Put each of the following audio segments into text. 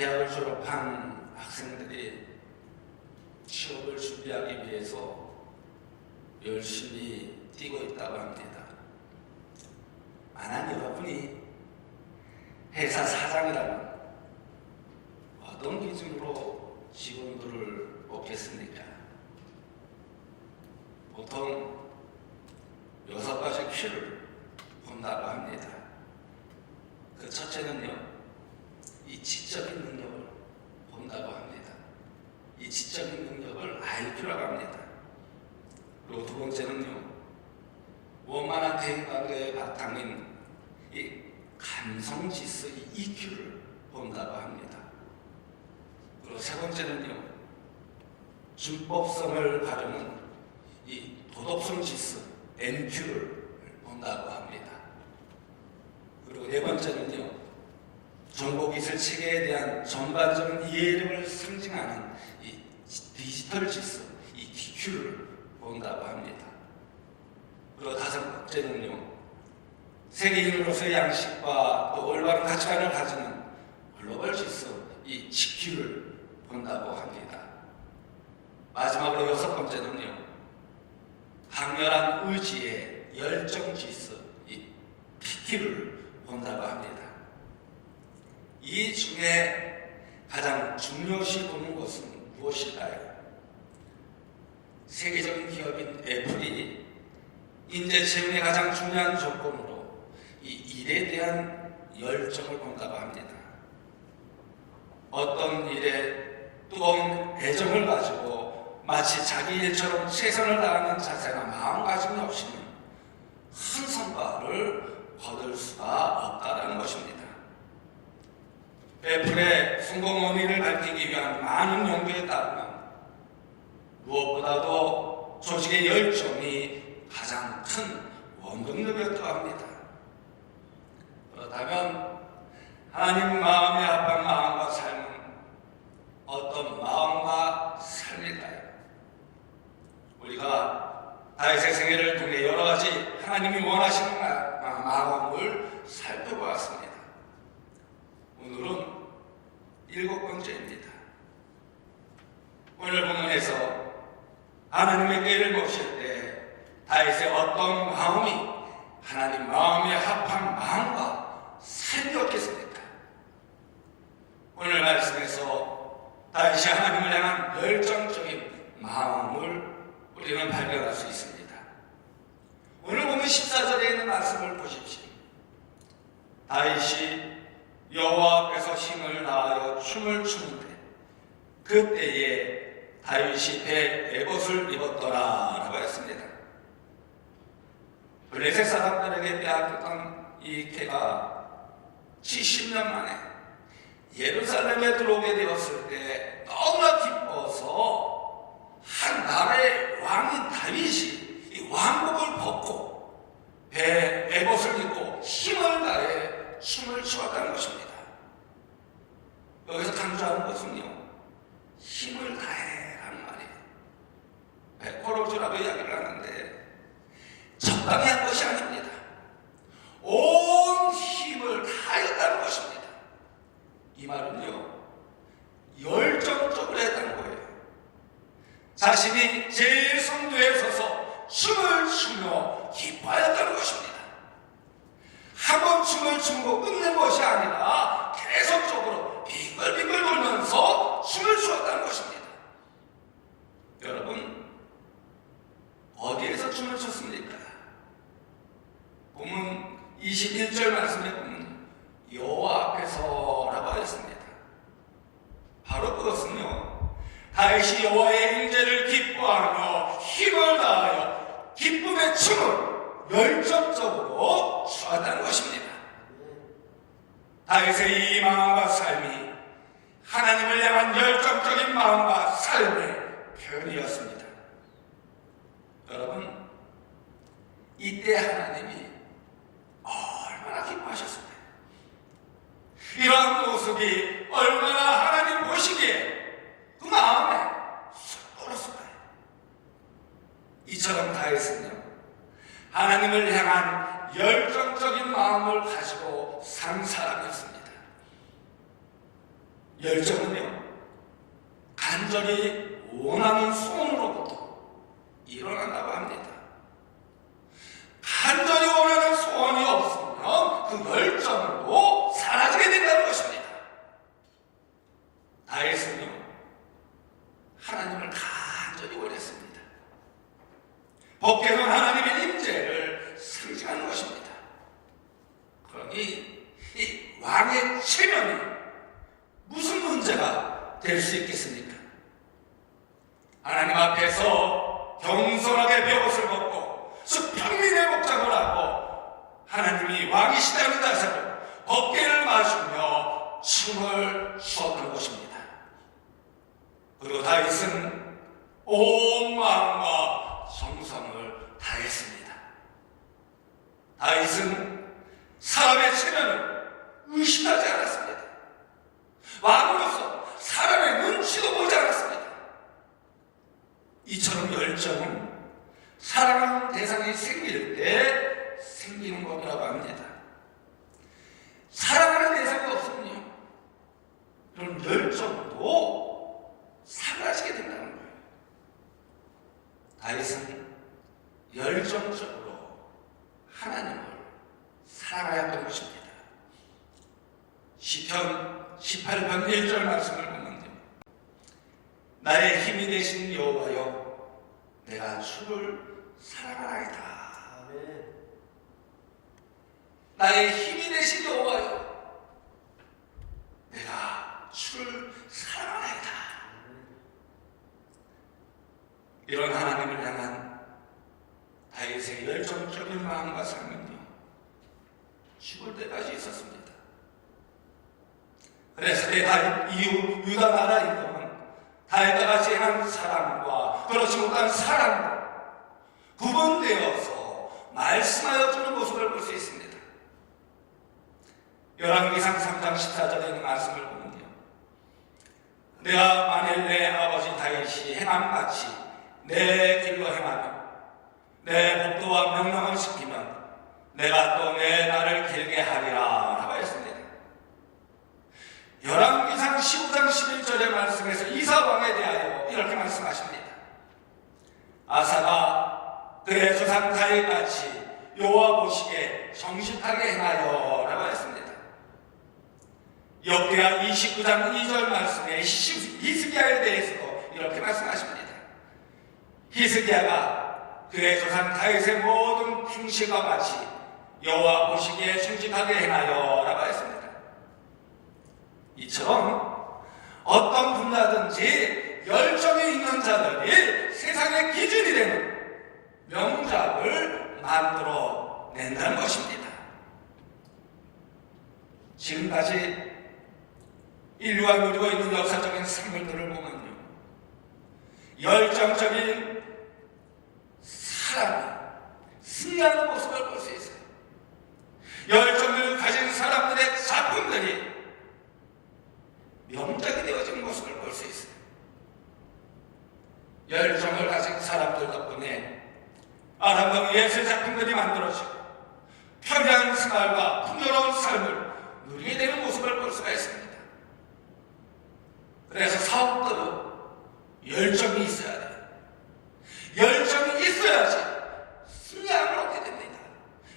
대학을 졸업한 학생들이 취업을 준비하기 위해서 열심히 뛰고 있다고 합니다. 만약 여러분이 회사 사장이라면 어떤 기준으로 직원들을 뽑겠습니까? 보통 6가지 큐를 본다고 합니다. 그 첫째는요, 이 지적인 능력을 본다고 합니다. 이 지적인 능력을 IQ라고 합니다. 그리고 두 번째는요, 원만한 대인관계의 바탕인 이 감성지수, 이 EQ를 본다고 합니다. 그리고 세 번째는요, 준법성을 가르는 이 도덕성 지수, NQ를 본다고 합니다. 그리고 네 번째는요, 정보기술 체계에 대한 전반적인 이해력을 상징하는 이 디지털 지수, 이 DQ를 본다고 합니다. 그리고 다섯 번째는요, 세계인으로서의 양식과 또 올바른 가치관을 가지는 글로벌 지수, 이 GQ를 본다고 합니다. 마지막으로 여섯 번째는요, 강렬한 의지의 열정 지수, 이 PQ를 본다고 합니다. 이 중에 가장 중요시 보는 것은 무엇일까요? 세계적인 기업인 애플이 인재 채용의 가장 중요한 조건으로 이 일에 대한 열정을 본다고 합니다. 어떤 일에 뜨거운 애정을 가지고 마치 자기 일처럼 최선을 다하는 자세나 마음가짐이 없이는 큰 성과를 거둘 수가 없다는 것입니다. 애플의 성공 원인을 밝히기 위한 많은 연구에 따르면 무엇보다도 조직의 열정이 가장 큰 원동력이었다고 합니다. 그렇다면 하나님 마음에 합한 마음과 삶은 어떤 마음과 삶일까요? 우리가 다윗의 생애를 통해 여러 가지 하나님이 원하시는 마음을 살펴보았습니다. 오늘은 7번째입니다. 오늘 본문에서 하나님의 꾀를 모실 때 다윗의 어떤 마음이 하나님 마음에 합한 마음과 삶이었겠습니까? 오늘 말씀에서 다윗이 하나님을 향한 열정적인 마음을 우리는 발견할 수 있습니다. 오늘 보면 14절에 있는 말씀을 보십시오. 다윗이 여호와 앞에서 힘을 다하여 춤을 추는데 그때에 다윗이 배 에봇을 입었더라 라고 했습니다. 블레셋 사람들에게 빼앗겼던 이 개가 70년 만에 예루살렘에 들어오게 되었을 때 너무나 기뻐서 한 나라의 왕인 다윗이 이 왕복을 벗고 배 에봇을 입고 힘을 다해 춤을 추었다는 것입니다. 여기서 강조하는 것은요, 힘을 다해 하는 말이에요. 백호로주라고 이야기를 하는데 적당히 한 것이 아닙니다. 온 힘을 다하였다는 것입니다. 이 말은요, 열정적으로 했다는 거예요. 자신이 제일 선두에 서서 춤을 추며 기뻐하였다는 것입니다. 한 번 춤을 추고 끝낸 것이 아니라 계속적으로 빙글빙글 돌면서 춤을 추었다는 것입니다. 여러분, 어디에서 춤을 췄습니까? 본문 21절 말씀에 보면 여호와 앞에서라고 하였습니다. 바로 그것은요, 다윗이 여호와의 임재를 기뻐하며 힘을 다하여 기쁨의 춤을 열정적으로 추었다는 것입니다. 다윗의 이 마음과 삶이 하나님을 향한 열정적인 마음과 삶의 표현이었습니다. 여러분, 이때 하나님이 얼마나 기뻐하셨을까요? 이러한 모습이 얼마나 하나님 보시기에 그 마음에 쑥 들었을까요? 이처럼 다윗은요, 하나님을 향한 열정적인 마음을 가지고 산 사람이었습니다. 열정은요, 간절히 원하는 소원으로부터 일어난다고 합니다. 간절히 원하는 소원이 없으면 그 열정도 사라지게 된다는 것입니다. 다윗은요, 하나님을 간절히 원했습니다. 법궤는 하나님의 임재를 상징하는 것입니다. 그러니 이 왕의 체면이 무슨 문제가 될 수 있겠습니까? 하나님 앞에서 겸손하게 베옷을 벗고 수평민의 복장을 하고 하나님이 왕이시다는 자세로 법궤를 마시며 춤을 추었던 것입니다. 그리고 다윗은 온 마음과 정성을 다했습니다. 다윗은 사람의 체면을 의심하지 않았습니다. 왕으로서 사람의 눈치도 보지 않았습니다. 이처럼 열정은 사랑하는 대상이 생길 때 생기는 것이라고 합니다. 사랑하는 대상이 없으면요, 그럼 열정도 사라지게 된다는 거예요. 다윗은 열정적으로 하나님을 사랑하였던 것입니다. 시편 18편 1절 말씀을 보면요, 나의 힘이 되신 여호와여, 내가 주를 사랑하나이다. 나의 힘이 되신 여호와여, 내가 주를 사랑하나이다. 이런 하나님을 향한 다윗의 열정적인 마음과 삶은요, 죽을 때까지 있었습니다. 그래서 다윗 이후 유다 나라 임금은 다윗과 같이 한 사람과 그렇지 못한 사람과 구분되어서 말씀하여 주는 모습을 볼 수 있습니다. 열왕기상 3장 14절에 있는 말씀을 보면요, 내가 만일 내 아버지 다윗이 행함같이 내 길로 행하며 내 법도와 명령을 지키면 내가 또 내 날을 길게 하리라 라고 했습니다. 열왕기상 15장 11절의 말씀에서 이사왕에 대하여 이렇게 말씀하십니다. 아사가 그의 조상 다윗같이 여호와 보시기에 정직하게 행하여 라고 했습니다. 역대하 29장 2절 말씀에 히스기야에 대해서도 이렇게 말씀하십니다. 히스기야가 그의 조상 다윗의 모든 행실과 같이 여호와 보시기에 정직하게 행하여 라고 했습니다. 이처럼 어떤 분야든지 열정이 있는 자들이 세상의 기준이 되는 명작을 만들어 낸다는 것입니다. 지금까지 인류가 누리고 있는 역사적인 산물들을 보면요, 열정적인 사람이 승리하는 모습을 볼 수 있어요. 열정을 가진 사람들의 작품들이 명작이 되어지는 모습을 볼 수 있어요. 열정을 가진 사람들 덕분에 아름다운 예술 작품들이 만들어지고 편리한 생활과 풍요로운 삶을 누리게 되는 모습을 볼 수가 있습니다. 그래서 사업도 열정이 있어야 돼요. 열정이 있어야지 승리함을 얻게 됩니다.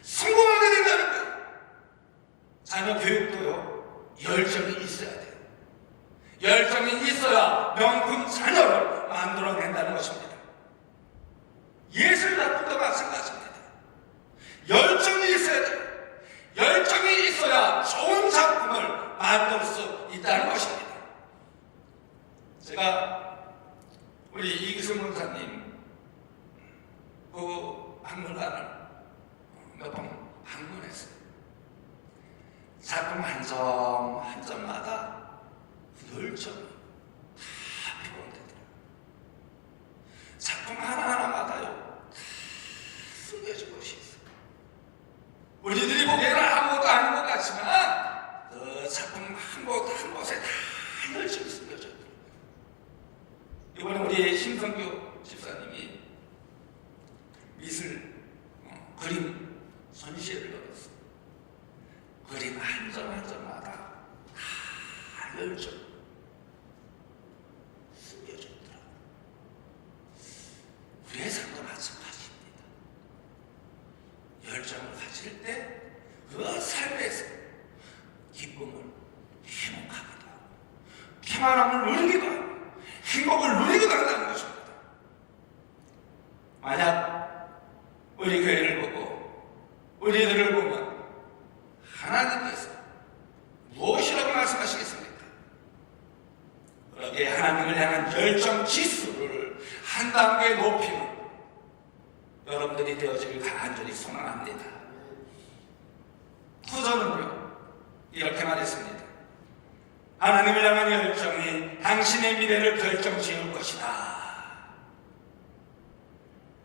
성공하게 된다는 거예요. 자녀 교육도요, 열정이 있어야 돼요. 열정이 있어야 명품 자녀를 만들어낸다는 것입니다. 예술 작품도 마찬가지입니다. 열정이 있어야 돼요. 열정이 있어야 좋은 작품을 만들 수 있다는 것입니다. 제가 우리 이기승 목사님 그 박물관을 몇 번 방문했어요. 작품 한 점 한 점마다 열정이 다 표현되더라고요. 작품 하나하나마다요, 다 숨겨진 것이 있어요. 우리들이 보기에는 아무것도 아닌 것 같지만 그 작품 한 곳 한 곳에 다 열정이 숨겨져 있더라고요. 이번에 우리 심성규 집사님이 미술 그림 전시회를 열었어요. 그림 한 점 한 점마다 다 열정, 한 단계 높이는 여러분들이 되어지길 간절히 소망합니다. 후전은요, 이렇게 말했습니다. 하나님을 향한 열정이 당신의 미래를 결정지을 것이다.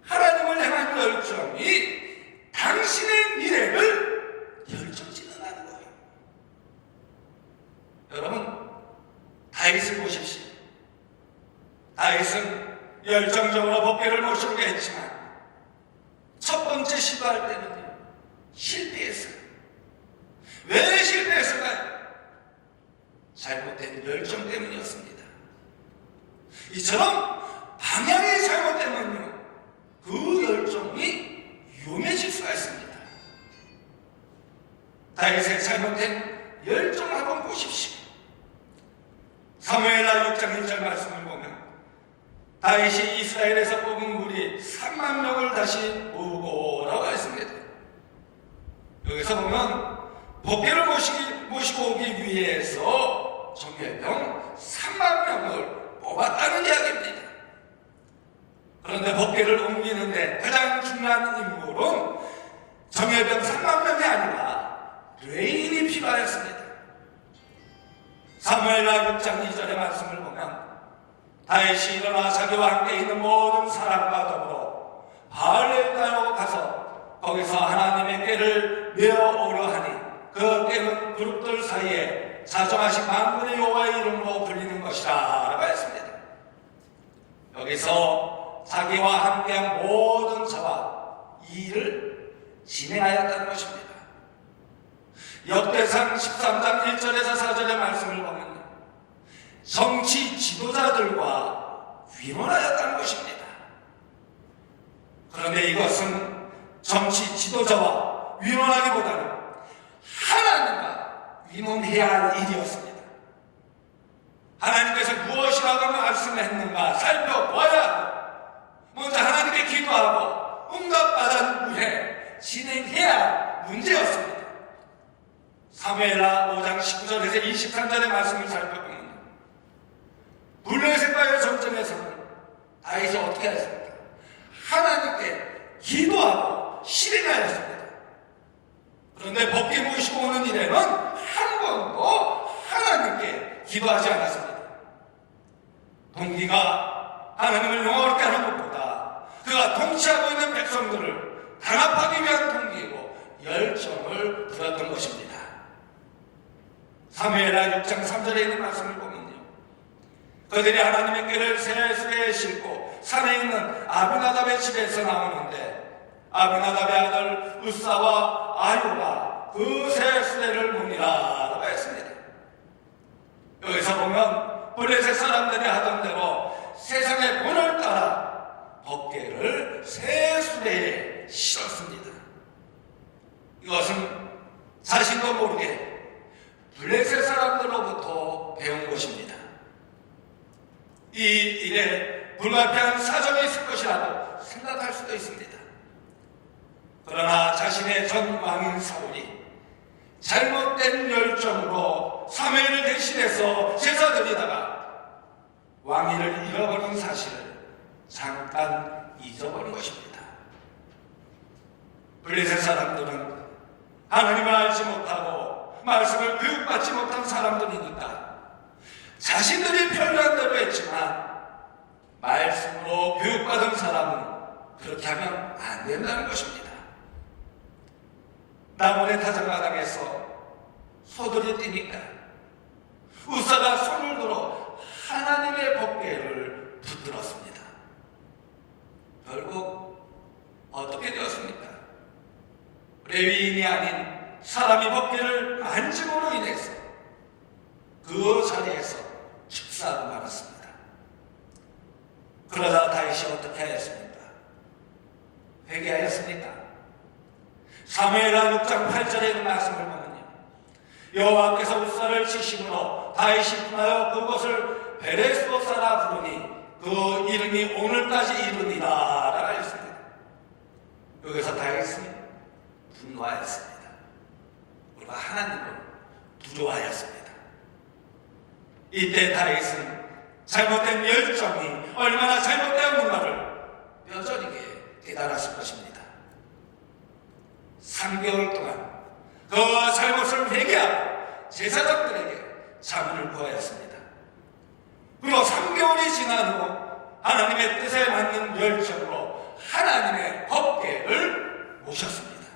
하나님을 향한 열정이 당신의 미래를 결정짓는다는 거예요. 여러분, 다윗을 보십시오. 다윗은 열정적으로 법궤를 모시려고 했지만 첫 번째 시도할 때는 실패했어요. 왜 실패했을까요? 잘못된 열정 때문이었습니다. 이처럼 방향이 잘못되면요, 그 열정이 위험해질 수가 있습니다. 다윗의 잘못된 열정을 한번 보십시오. 사무엘하 6장 1절 말씀을 보면 다윗이 이스라엘에서 뽑은 무리 3만 명을 다시 모으고라고 했습니다. 여기서 보면 법궤를 모시고 오기 위해서 정예병 3만 명을 뽑았다는 이야기입니다. 그런데 법궤를 옮기는데 가장 중요한 인물은 정예병 3만 명이 아니라 레인이 필요하였습니다. 사무엘하 6장 2절의 말씀을 보면 다윗이 일어나 자기와 함께 있는 모든 사람과 더불어 바알레바로 가서 거기서 하나님의 궤를 메어오려 하니 그 궤는 그룹들 사이에 자정하신 만군의 여호와의 이름으로 불리는 것이라 라고 했습니다. 여기서 자기와 함께한 모든 자와 이 일을 진행하였다는 것입니다. 역대상 13장 1절에서 4절의 말씀을 보면 정치 지도자들과 위원하였다는 것입니다. 그런데 이것은 정치 지도자와 위원하기보다는 하나님과 위원해야 할 일이었습니다. 하나님께서 무엇이라고 말씀했는가 살펴봐야 하고 먼저 하나님께 기도하고 응답받은 후에 진행해야 할 문제였습니다. 사무엘하 5장 19절에서 23절의 말씀을 살펴보면 블레셋과의 전쟁에서는 다윗이 어떻게 했습니까? 하나님께 기도하고 실행하였습니다. 그런데 법궤 모시고 오는 일에는 한 번도 하나님께 기도하지 않았습니다. 동기가 하나님을 영화롭게 하는 것보다 그가 통치하고 있는 백성들을 단합하기 위한 동기이고 열정을 부렸던 것입니다. 사무엘하 6장 3절에 있는 말씀을 보면요, 그들이 하나님의 궤를 새 수레에 싣고 산에 있는 아비나답의 집에서 나오는데 아비나답의 아들 우사와 아유가 그 새 수레를 봅니다 라고 했습니다. 여기서 보면 블레셋 사람들이 하던 대로 세상의 본을 따라 법궤를 새 수레에 실었습니다. 이것은 자신도 모르게 블레셋 사람들로부터 배운 것입니다. 이 일에 불가피한 사정이 있을 것이라고 생각할 수도 있습니다. 그러나 자신의 전 왕인 사울이 잘못된 열정으로 사무엘을 대신해서 제사 드리다가 왕위를 잃어버린 사실을 잠깐 잊어버린 것입니다. 블레셋 사람들은 하나님을 알지 못하고 말씀을 교육받지 못한 사람들이니까 자신들이 편리한 대로 했지만 말씀으로 교육받은 사람은 그렇게 하면 안 된다는 것입니다. 나무의 타작마당에서 소들이 뛰니까 우사가 손을 들어 하나님의 법궤를 붙들었습니다. 결국 어떻게 되었습니까? 레위인이 아닌 사람이 법궤를 만짐으로 인해서 그 자리에서 축사하고 말았습니다. 그러자 다윗이 어떻게 하였습니까? 회개하였습니까? 사무엘하 6장 8절에 있는 말씀을 보면요, 여호와께서 우사를 치심으로 다윗이 분하여 그곳을 베레스보사라 부르니 그 이름이 오늘까지 이르니라 라고 하였습니다. 여기서 다윗은 분노하였습니다. 우리가 하나님을 두려워하였습니다. 이때 다윗은 잘못된 열정이 얼마나 잘못되었는가를 뼈저리게 깨달았을 것입니다. 3개월 동안 그 잘못을 회개하고 제사장들에게 자문을 구하였습니다. 그리고 3개월이 지난 후 하나님의 뜻에 맞는 열정으로 하나님의 법궤를 모셨습니다.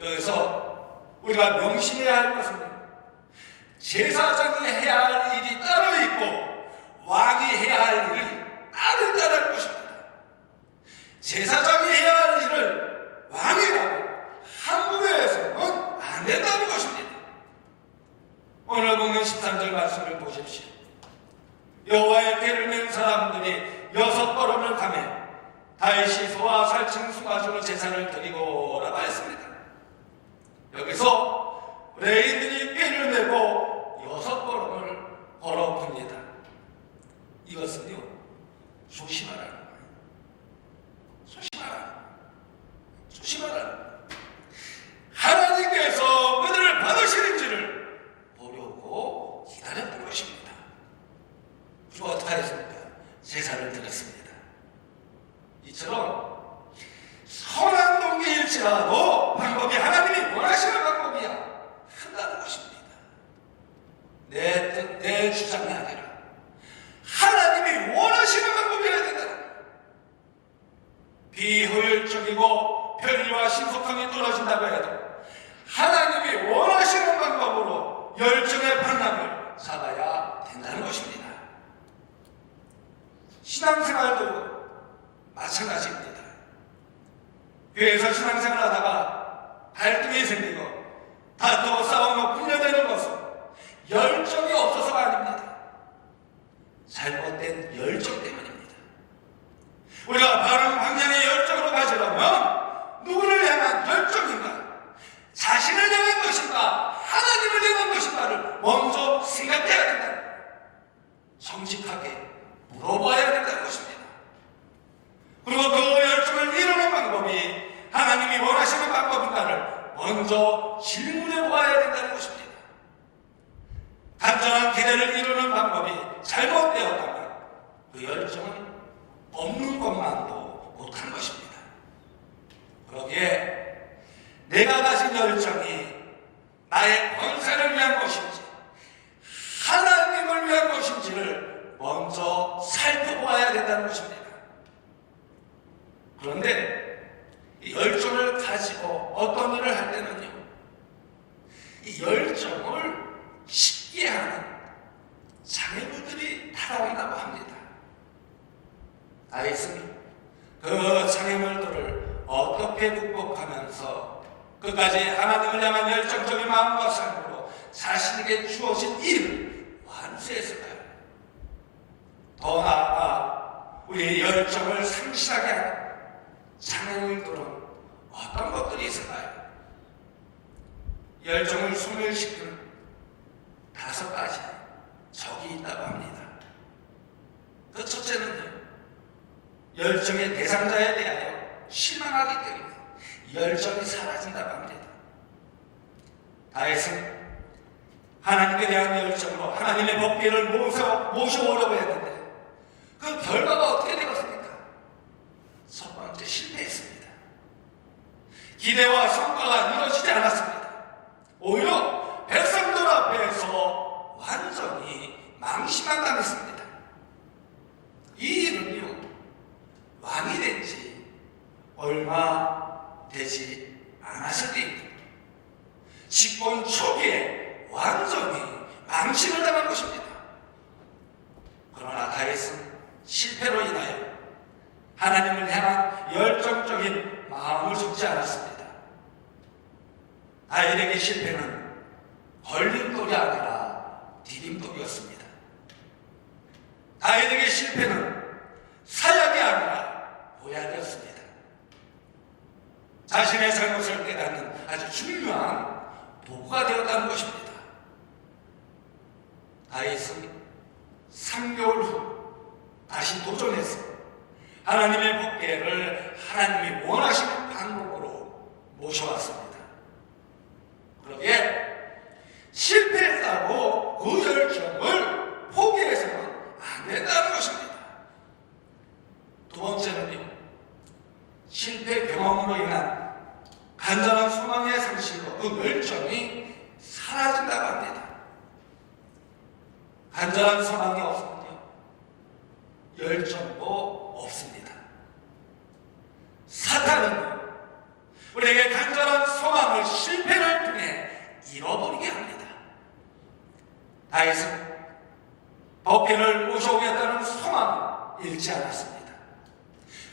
여기서 우리가 명심해야 할 것은 제사장이 해야 할 일이 따로 있고 왕이 해야 할 일이 따로 있다는 것입니다. 제사장이 해야 할 일을 왕이라고 함부로 해서는 안 된다는 것입니다. 오늘 보면 13절 말씀을 보십시오. 여호와의 궤를 맨 사람들이 6걸음을 가매 다윗이 소와 살충 수가지로 제사를 드리고 라고 했습니다. 여기서 레위인들이 궤를 메고 6걸음을 걸어봅니다. 이것은요, 조심하라는 거예요. 조심하라는 거예요. 하나님께서 그들을 받으시는지를 보려고 기다렸던 것입니다. 그리고 어떻게 하였습니까? 제사를 드렸습니다. 이처럼 선한 동기일지라도 방법이 하나님이 원하시는 방법이야 한다는 것입니다. 내 뜻, 내 주장이 아니라 하나님이 원하시는 방법이어야 된다. 비효율적이고 편리와 신속함이 떨어진다고 해도 하나님이 원하시는 방법으로 열정의 방향을 잡아야 된다는 것입니다. 신앙생활도 마찬가지입니다. 교회에서 신앙생활 하다가 갈등이 생기고 다투고 싸우고 분열되는 것은 열정이 없어서가 아닙니다. 잘못된 열정 때문입니다. 우리가 바른 방향의 열정으로 가지려면 누구를 향한 열정인가? 자신을 향한 것인가? 하나님을 향한 것인가를 먼저 생각해야 된다. 정직하게 물어봐야 된다는 것입니다. 그리고 그 열정을 이루는 방법이 하나님이 원하시는 방법인가를 먼저 질문해 보아야 된다는 것입니다. 간절한 기대를 이루는 방법이 잘못되었다면 그 열정은 없는 것만도 못한 것입니다. 그러기에 내가 가진 열정이 나의 권세를 위한 것인지 하나님을 위한 것인지를 먼저 살펴보아야 된다는 것입니다. 그런데 이 열정을 가지고 어떤 일을 할 때는요, 이 열정을 쉽게 하는 장애물들이 다가온다고 합니다. 다윗은 그 장애물들을 어떻게 극복하면서 끝까지 하나님을 향한 열정적인 마음과 삶으로 자신에게 주어진 일을 완수했을까요? 더 나아가 우리의 열정을 상실하게 하는 장애물들은 어떤 것들이 있을까요? 열정을 소멸시키는 5가지 적이 있다고 합니다. 그 첫째는요, 열정의 대상자에 대하여 실망하기 때문에 열정이 사라진다고 합니다. 다윗은 하나님께 대한 열정으로 하나님의 법궤를 모셔오려고 했는데 그 결과가 어떻게 되었습니까? 첫 번째, 실패했습니다. 기대와 성과가 이루어지지 않았습니다. 오히려 백성들 앞에서 완전히 망신만 당했습니다. 이 일은요, 왕이 된 지 얼마 되지 않았을 때입니다. 집권 초기에 완전히 망신을 당한 것입니다. 그러나 다윗은 실패로 인하여 하나님을 향한 열정적인 마음을 접지 않았습니다. 다윗에게 실패는 걸림돌이 아니라 디딤돌이었습니다. 다윗에게 실패는 사약이 아니라 보약이었습니다. 자신의 잘못을 깨닫는 아주 중요한 도구가 되었다는 것입니다. 다윗은 3개월 후 다시 도전해서 하나님의 법궤를 하나님이 원하시는 방법으로 모셔왔습니다. 그러기에 실패했다고 그 열정을 포기해서는 그 열정이 사라진다고 합니다. 간절한 소망이 없으면요, 열정도 없습니다. 사탄은요, 우리에게 간절한 소망을 실패를 통해 잃어버리게 합니다. 다윗은 법궤를 모셔오겠다는 소망을 잃지 않았습니다.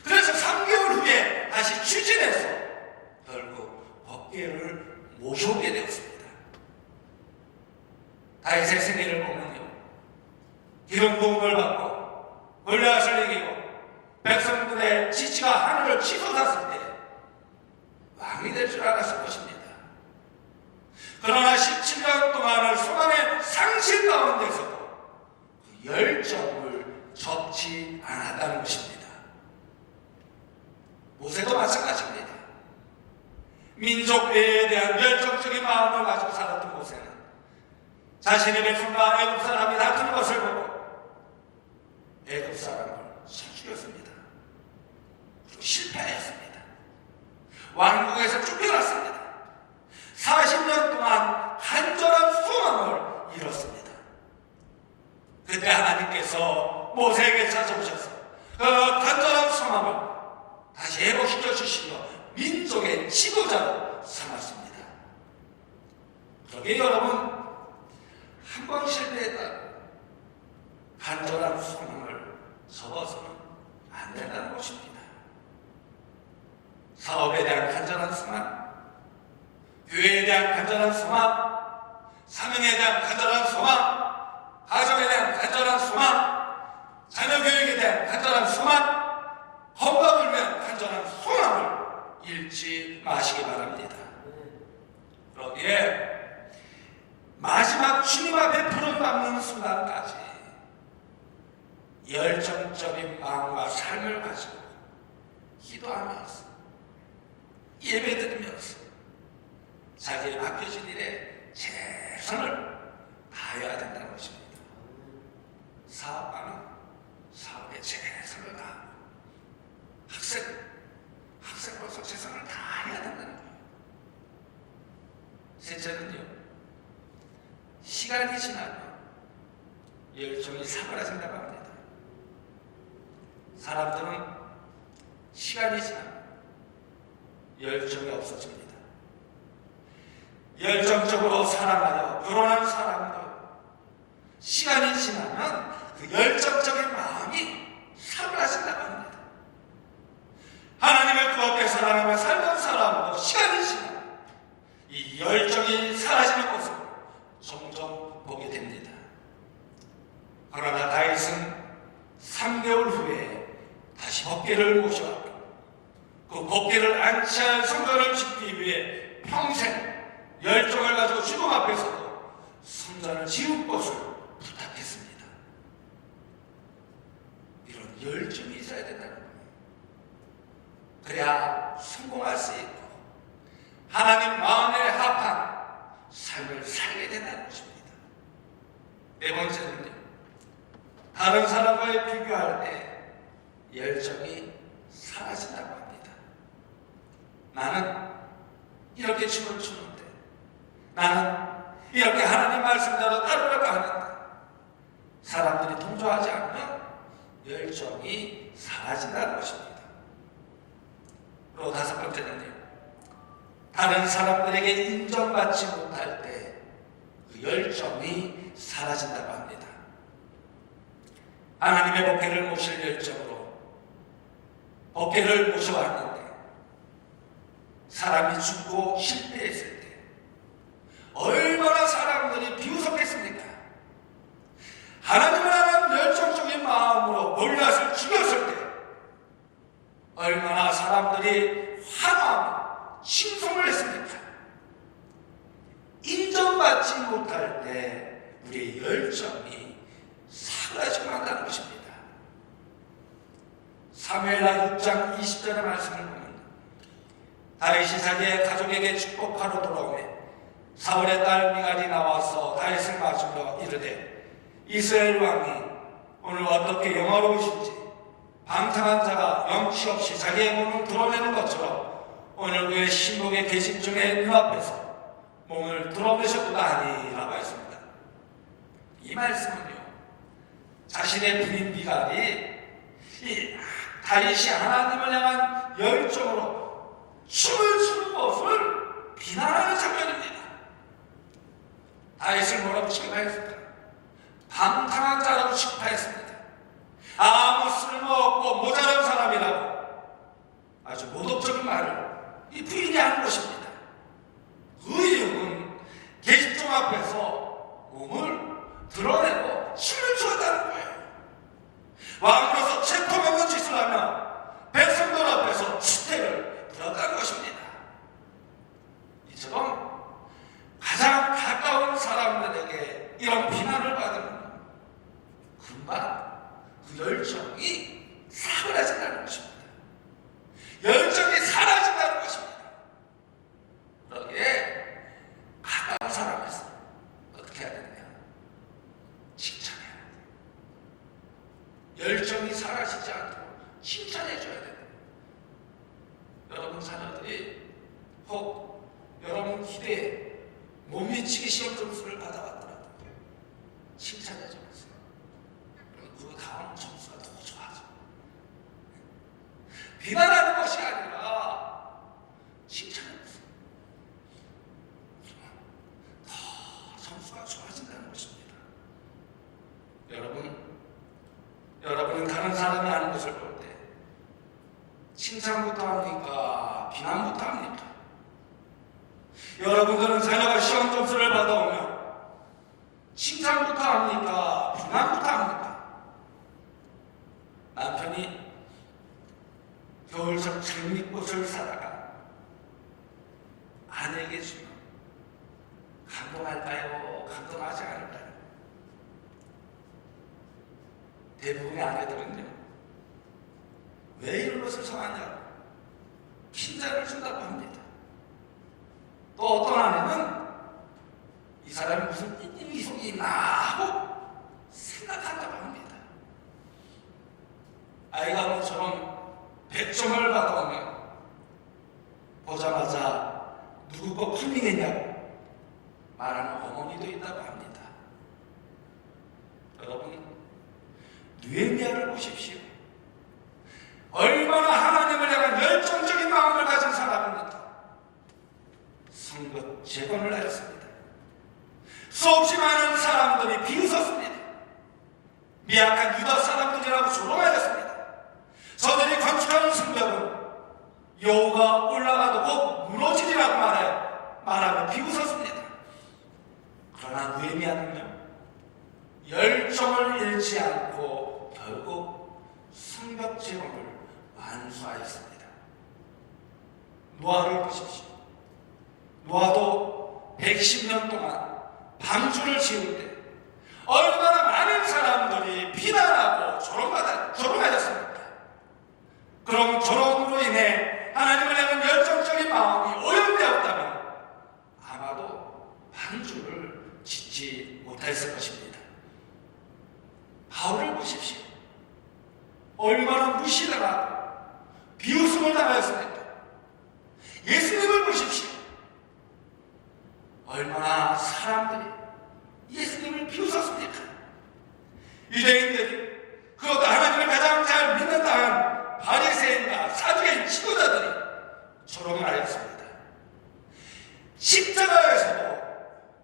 그래서 3개월 후에 다시 추진해서 결국 법궤를 모셔오게 되었습니다. 다윗의 생애를 보면요, 기름 부음을 받고 골리앗을 이기고 백성들의 지치가 하늘을 치솟았을 때 왕이 될 줄 알았을 것입니다. 그러나 17년 동안을 소망의 상실 가운데서도 그 열정을 접지 않았다는 것입니다. 모세도 마찬가지입니다. 민족회에 대한 열정적인 마음을 가지고 살았던 모세는 자신의 백성과 애굽 사람이 다투는 것을 보고 애굽 사람을 쳐죽였습니다. 그리고 실패하였습니다. 왕국에서 쫓겨났습니다. 40년 동안 간절한 소망을 잃었습니다. 그때 하나님께서 모세에게 찾아오셔서 그 간절한 소망을 다시 회복시켜 주시며 민족의 지도자로 삼았습니다. 그러게 여러분, 한 번 실패했다고 간절한 소망을 접어서는 안 된다는 것입니다. 사업에 대한 간절한 소망, 교회에 대한 간절한 소망, 사명에 대한 간절한 소망, 가정에 대한 간절한 소망, 자녀 교육에 대한 간절한 소망, 건강을 위한 간절한 소망을 잃지 마시기 바랍니다. 그러기에 마지막 주님 앞에 부름받는 순간까지 열정적인 마음과 삶을 가지고 기도하면서 예배드리면서 자기의 맡겨진 일에 최선을 다해야 된다는 것입니다. 사업가는 사업에 최선을 다하고 학생으로서 최선을 다해야 된다는 거예요. 셋째는요, 시간이 지나면 열정이 사그라진다고 합니다. 사람들은 시간이 지나면 열정이 없어집니다. 열정적으로 사랑하여 결혼한 사람도 시간이 지나면 그 열정적인 마음이 사그라진다고 합니다. 하나님을 뜨겁게 사랑하며 살던 사람도 시간이 지나면 이 열정이 사라지는 것을 종종 보게 됩니다. 그러나 다윗은 3개월 후에 다시 법궤를 모셔왔고 그 법궤를 안치할 성전을 짓기 위해 평생 열정을 가지고 주님 앞에서도 성전을 지을 것을 부탁했습니다. 이런 열정이 있어야 된다는 거예요. 그래야 성공할 수 있고 하나님 마음에 합한 삶을 살게 된다는 것입니다. 네 번째는요, 다른 사람과의 비교할 때 열정이 사라진다고 합니다. 나는 이렇게 춤을 추는데, 나는 이렇게 하나님 말씀대로 따르려고 하는데 사람들이 동조하지 않으면 열정이 사라진다는 것입니다. 또 다섯 번째는요, 다른 사람들에게 인정받지 못할 때 그 열정이 사라진다고 합니다. 하나님의 법궤를 모실 열정으로 법궤를 모셔왔는데 사람이 죽고 실패했을 때 얼마나 사람들이 비웃었겠습니까? 하나님을 향한 열정적인 마음으로 골리앗을 죽였을 때 얼마나 사람들이 환호하며 칭송을 했습니까? 인정받지 못할 때 우리의 열정이 사라지고 한다는 것입니다. 사무엘하 6장 20절의 말씀을 보면 다윗이 자기의 가족에게 축복하러 돌아오매 사울의 딸 미갈이 나와서 다윗을 맞으며 이르되 이스라엘 왕이 오늘 어떻게 영화로우신지 방탕한 자가 염치 없이 자기의 몸을 드러내는 것처럼 오늘 그의 신복의 계집 중에 눈앞에서 없다니라고 했습니다. 이 말씀은요, 자신의 부인 미갈이 이 다윗이 하나님을 향한 열정으로 춤을 추는 것을 비난하는 장면입니다. 다윗을 뭐라고 취급하였습니까? 방탕한 자라고 취급하였습니다. 아무 쓸모없고 모자란 사람이라고 아주 모독적인 말을 이 부인이 하는 것입니다. 그 이유는 계집종 앞에서 몸을 드러내고 춤을 추었다는 거예요. 왕으로서 채통없는 짓을 하며 백성들 앞에서 추태를 부렸다는 것입니다. 이처럼 가장 가까운 사람들에게 이런 비난을 받으면 금방 그 열정이 사그라진다는 것입니다. 열정이 사라진다는 것입니다. 그러기에 가까운 사람에서 어떻게 해야 되느냐? 칭찬해야 돼. 열정이 사라지지 않도록 칭찬해줘야 돼. 여러분 자녀들이 혹 여러분 기대에 못 미치게 시험 점수를 받아왔더라도 칭찬해줘보세요. 그럼 그 다음 점수가 더 좋아져. 비난하는 것이 아니라 칭찬해보세요. 더 점수가 좋아진다는 것입니다. 여러분은 다른 사람이 하는 것을 볼 때 칭찬부터 합니까? 비난부터 합니까? 여러분들은 자녀가 시험 점수를 받아오면 칭찬부터 합니까? 비난부터 합니까? 남편이 겨울철 장미꽃을 사다가 아내에게 주면 감동할까요? 감동하지 않을까요? 대부분의 아내들은요, 왜 이런 것을 사왔냐고 핀잔을 준다고 합니다. 또 어떤 아내는 이 사람이 무슨 이성이 있나 하고 생각한다고 합니다. 아이가 모처럼 100점을 받아오면 보자마자 누구 거 컨닝했냐고 말하는 어머니도 있다고 합니다. 여러분, 느헤미야를 보십시오. 얼마나 하나님을 향한 열정적인 마음을 가진 사람입니까? 성벽 재건을 하였습니다. 수없이 많은 사람들이 비웃었습니다. 미약한 유다 사람들이라고 조롱하였습니다. 저들이 건축하는 성벽은 여호가 올라가도 곧 무너지리라고 말하며 비웃었습니다. 그러나 느헤미야는요, 열정을 잃지 않고 결국 성벽 재건을 완수하였습니다. 노아를 보십시오. 노아도 110년 동안 방주를 지을 때 얼마나 많은 사람들이 비난하고 조롱하였습니까? 그럼 조롱으로 인해 하나님을 향한 열정적인 마음이 오염되었다면 아마도 방주를 짓지 못했을 것입니다. 바울을 보십시오. 얼마나 무시당하고 비웃음을 당하였습니까? 예수님을 보십시오. 얼마나 사람들이 예수님을 비웃었습니까? 유대인들이, 그것도 하나님을 가장 잘 믿는다는 바리새인과 사두개인 지도자들이 조롱을 하였습니다. 십자가에서도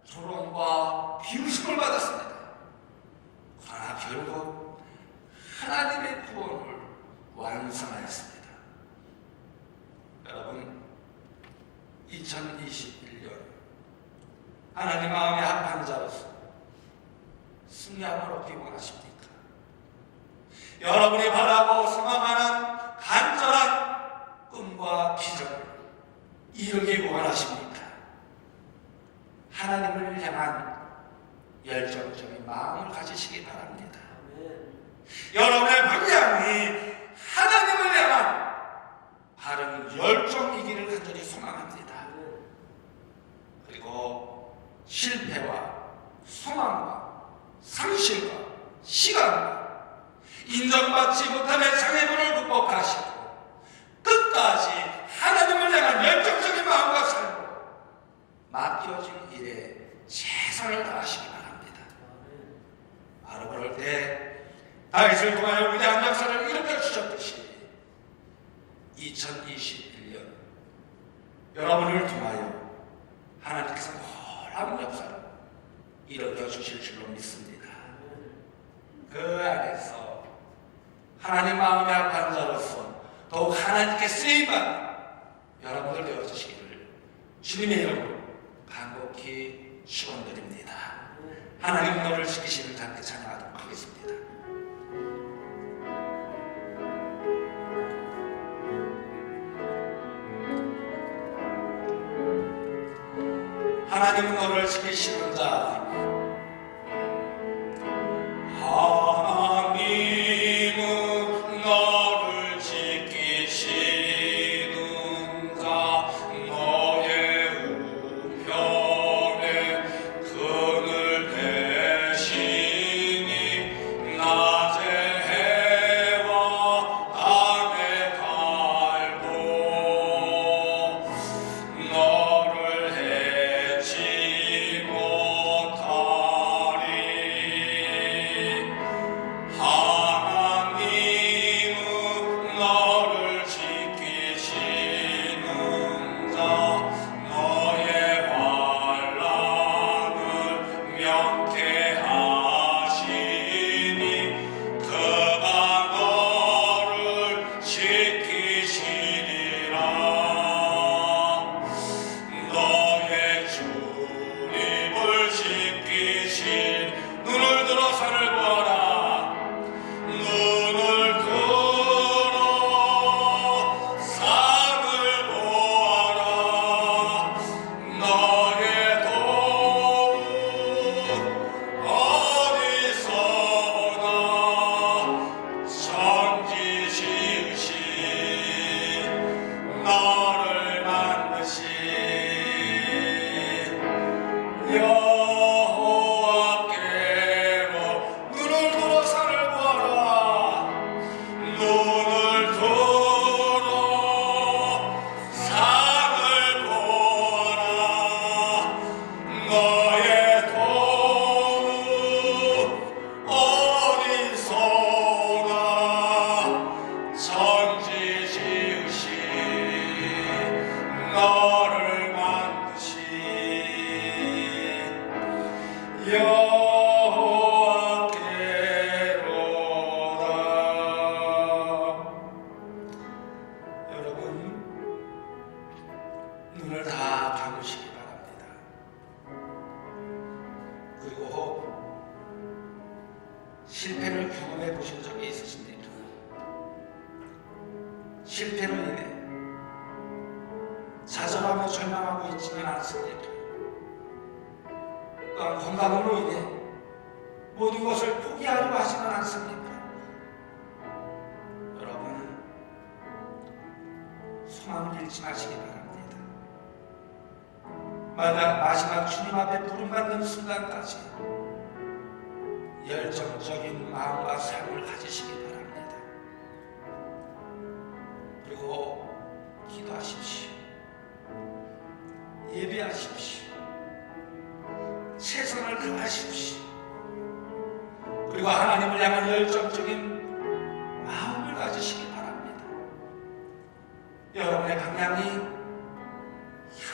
조롱과 비웃음을 받았습니다. 그러나 결국 하나님의 구원을 완성하였습니다. 여러분, 2021년 하나님 마음에 합한 자로서 승리함을 얻기 원하십니까? 여러분이 바라고 소망하는 간절한 꿈과 비전을 이루기 원하십니까? 하나님을 향한 열정적인 마음을 가지시기 바랍니다. 여러분의 방향이 하나님을 향한 바른 열정이기를 간절히 소망합니다. 그리고 실패와 소망과 상실과 시간과 인정받지 못함의 장애물을 극복하시고 끝까지 하나님을 향한 열정적인 마음과 삶으로 맡겨진 일에 최선을 다하시기 바랍니다. 바로 그럴 때 다윗을 통하여 위대한 역사를 일으켜 주셨듯이 2021년 여러분을 통하여 하나님께서 놀라운 역사를 일으켜 주실 줄로 믿습니다. 그 안에서 하나님 마음에 합한 자로서 더욱 하나님께 쓰임받는 여러분들 되어주시기를 주님의 이름으로 간곡히 축원드립니다. 하나님 너를 지키시는 자께 찬양하도록 하겠습니다. 하나님은 너를 지키시는 자, 하나님은 너를 지키시는 자, 너의 우편에 그늘 대시니 낮에 해와 밤에 달도 너를 해치 못하리. 하나님은 너를 지키시는 자, 너의 환난을 명쾌하시니 그가 너를 지키시리라. 너의 주님을 지키신 눈을 들어 산을 보아라. 눈을 들어 산을 보아라. 너의 도움 어디서나 천지 지으신 너를 만드신 여호와께로 눈을 들어 산을 보아라. 눈을 들어 산을 보아라. 너의 도움 어디서나 천지 지으신 너를 만드신 여호와께로다. 여러분, 눈을 다 감으시기 바랍니다. 그리고 실패를 경험해 보신 적이 있으십니까? 실패로 인해 좌절하며 절망하고 있지는 않습니까? 또한 건강으로 인해 모든 것을 포기하려고 하지는 않습니까? 여러분, 소망을 잃지 마시기 바랍니다. 마지막 주님 앞에 부름받는 순간까지 열정적인 마음과 삶을 가지시기 바랍니다. 그리고 기도하십시오. 예배하십시오. 최선을 다하십시오. 그리고 하나님을 향한 열정적인 마음을 가지시기 바랍니다. 여러분의 방향이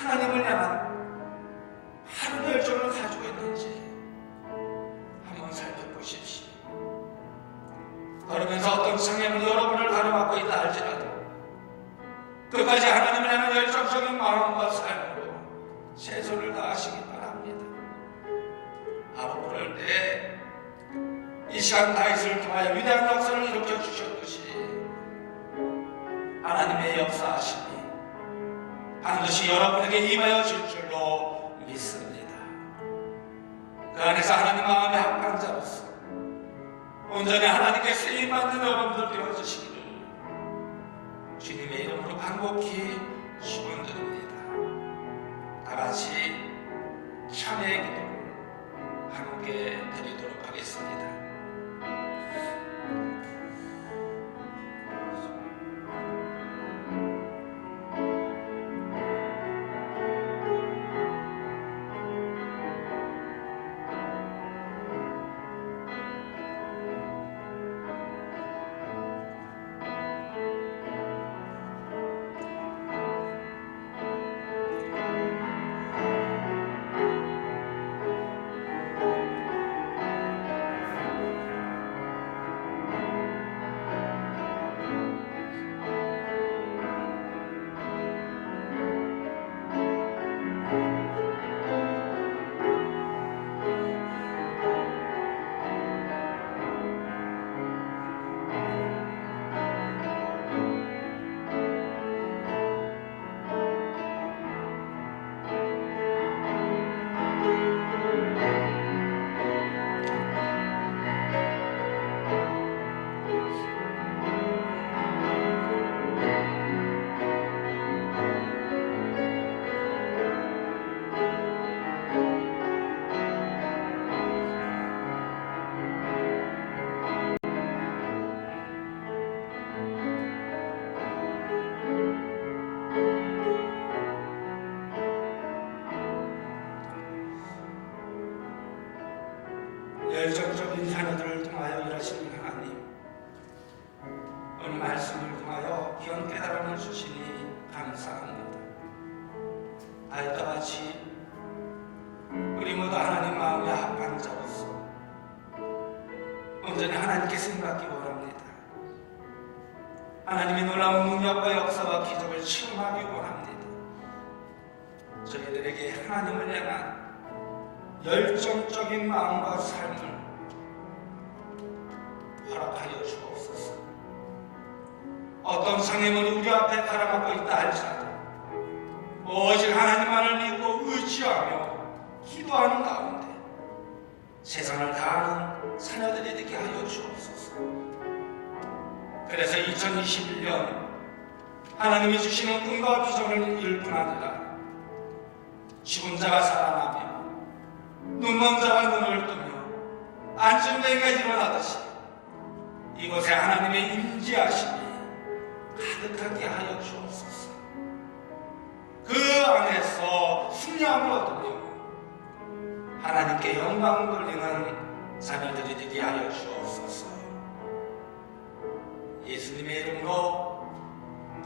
하나님을 향한 바른 열정을 가지고 있는지 한번 살펴보십시오. 그러면서 어떤 성향이 여러분을 가로막고 있다 할지라도 끝까지 하나님을 향한 열정적인 마음과 삶으로 최선을 다하시기 바랍니다. 바로 그럴 때 이 시간 다윗을 통하여 위대한 역사를 일으켜 주셨듯이 하나님의 역사하심이 반드시 여러분에게 임하여 줄 줄로 믿습니다. 그 안에서 하나님 마음에 합한 자로서 온전히 하나님께 쓰임받는 여러분들 되어주시기를 주님의 이름으로 간곡히 축원드립니다. 다 같이 참회의 기도를 함께 드리도록 하겠습니다. 열정적인 자녀들을 통하여 일하시는 하나님, 오늘 말씀을 통하여 귀한 깨달음을 주시니 감사합니다. 다윗과 같이 우리 모두 하나님 마음에 합한 자로서 온전히 하나님께 생각하기 원합니다. 하나님의 놀라운 능력과 역사와 기적을 체험하기 원합니다. 저희들에게 하나님을 향한 열정적인 마음과 삶을 허락하여 주옵소서. 어떤 상해물이 우리 앞에 가라앉고 있다 할지라도 오직 하나님만을 믿고 의지하며 기도하는 가운데 세상을 다하는 자녀들이 되게 하여 주옵소서. 그래서 2021년 하나님이 주시는 꿈과 비전을 이룰 뿐 아니라 죽은 자가 살아나며 눈먼 자가 눈을 뜨며 앉은 자가 일어나듯이 이곳에 하나님의 임재하심이 가득하게 하여 주옵소서. 그 안에서 승리함을 얻으며 하나님께 영광 돌리는 자녀들이 되게 하여 주옵소서. 예수님의 이름으로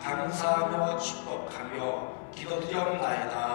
감사하며 축복하며 기도드리옵나이다.